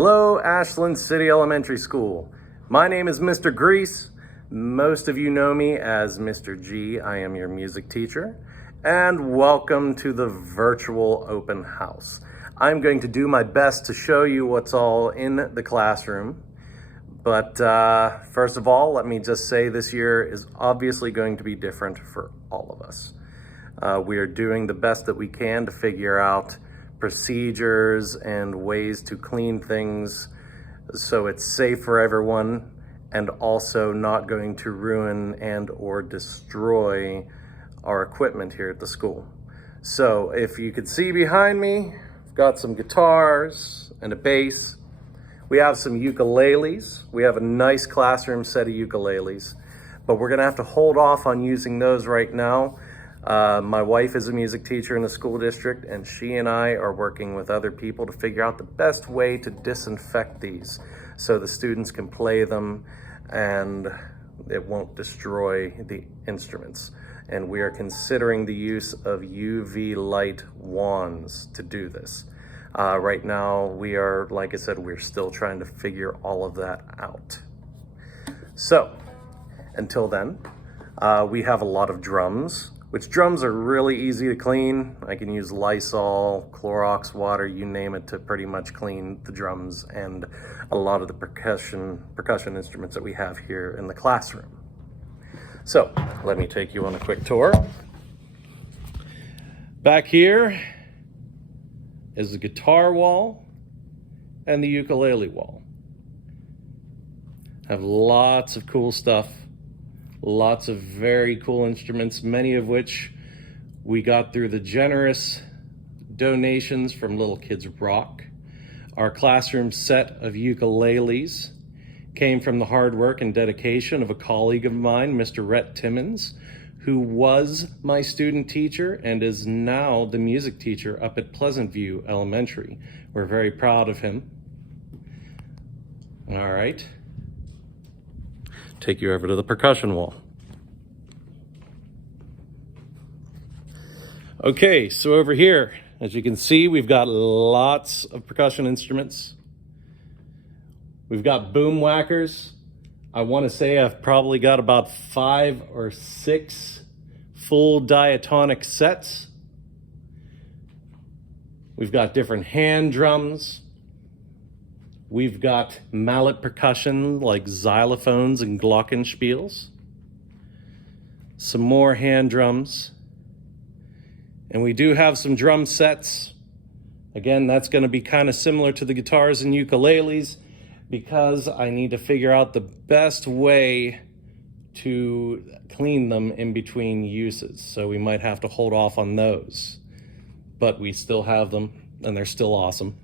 Hello, Ashland City Elementary School. My name is Mr. Grease. Most of you know me as Mr. G. I am your music teacher. And welcome to the virtual open house. I'm going to do my best to show you what's all in the classroom. But first of all, let me just say this year is obviously going to be different for all of us. We are doing the best that we can to figure out procedures and ways to clean things so it's safe for everyone and also not going to ruin and or destroy our equipment here at the school. So if you could see behind me, I've got some guitars and a bass. We have some ukuleles. We have a nice classroom set of ukuleles, but we're gonna have to hold off on using those right now. My wife is a music teacher in the school district, and she and I are working with other people to figure out the best way to disinfect these so the students can play them and it won't destroy the instruments. And we are considering the use of UV light wands to do this. Right now, we are, like I said, we're still trying to figure all of that out. So, until then, we have a lot of drums, which drums are really easy to clean. I can use Lysol, Clorox water, you name it, to pretty much clean the drums and a lot of the percussion instruments that we have here in the classroom. So let me take you on a quick tour. Back here is the guitar wall and the ukulele wall. Have lots of cool stuff. Lots of very cool instruments, many of which we got through the generous donations from Little Kids Rock. Our classroom set of ukuleles came from the hard work and dedication of a colleague of mine, Mr. Rhett Timmons, who was my student teacher and is now the music teacher up at Pleasant View Elementary. We're very proud of him. All right. Take you over to the percussion wall. Okay, so over here, as you can see, we've got lots of percussion instruments. We've got boom whackers. I want to say I've probably got about 5 or 6 full diatonic sets. We've got different hand drums. We've got mallet percussion like xylophones and glockenspiels. Some more hand drums. And we do have some drum sets. Again, that's going to be kind of similar to the guitars and ukuleles because I need to figure out the best way to clean them in between uses. So we might have to hold off on those. But we still have them and they're still awesome.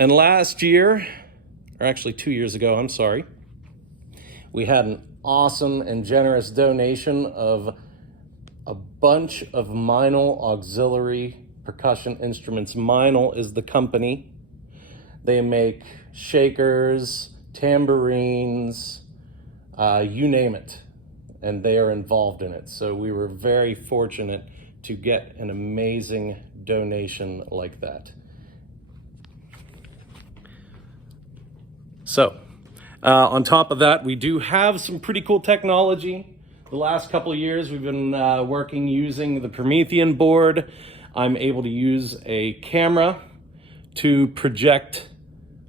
And last year, or actually 2 years ago, I'm sorry, we had an awesome and generous donation of a bunch of Meinl auxiliary percussion instruments. Meinl is the company. They make shakers, tambourines, you name it, and they are involved in it. So we were very fortunate to get an amazing donation like that. So, on top of that, we do have some pretty cool technology. The last couple of years, we've been working using the Promethean board. I'm able to use a camera to project,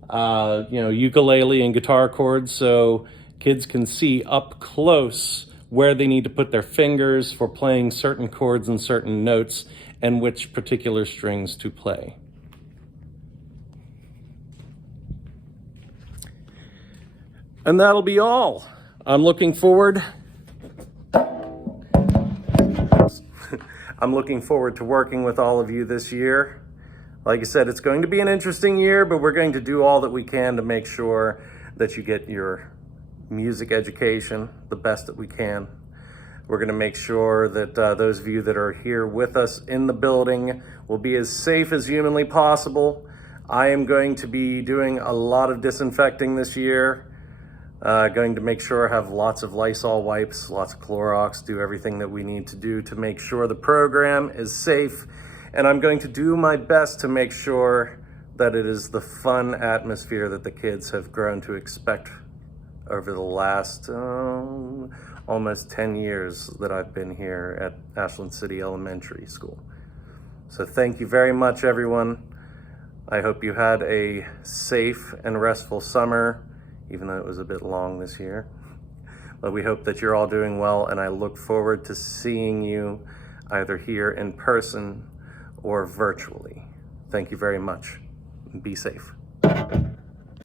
ukulele and guitar chords so kids can see up close where they need to put their fingers for playing certain chords and certain notes and which particular strings to play. And that'll be all. I'm looking forward to working with all of you this year. Like I said, it's going to be an interesting year, but we're going to do all that we can to make sure that you get your music education the best that we can. We're going to make sure that those of you that are here with us in the building will be as safe as humanly possible. I am going to be doing a lot of disinfecting this year. Going to make sure I have lots of Lysol wipes, lots of Clorox, do everything that we need to do to make sure the program is safe. And I'm going to do my best to make sure that it is the fun atmosphere that the kids have grown to expect over the last almost 10 years that I've been here at Ashland City Elementary School. So thank you very much, everyone. I hope you had a safe and restful summer, even though it was a bit long this year. But we hope that you're all doing well, and I look forward to seeing you either here in person or virtually. Thank you very much. Be safe.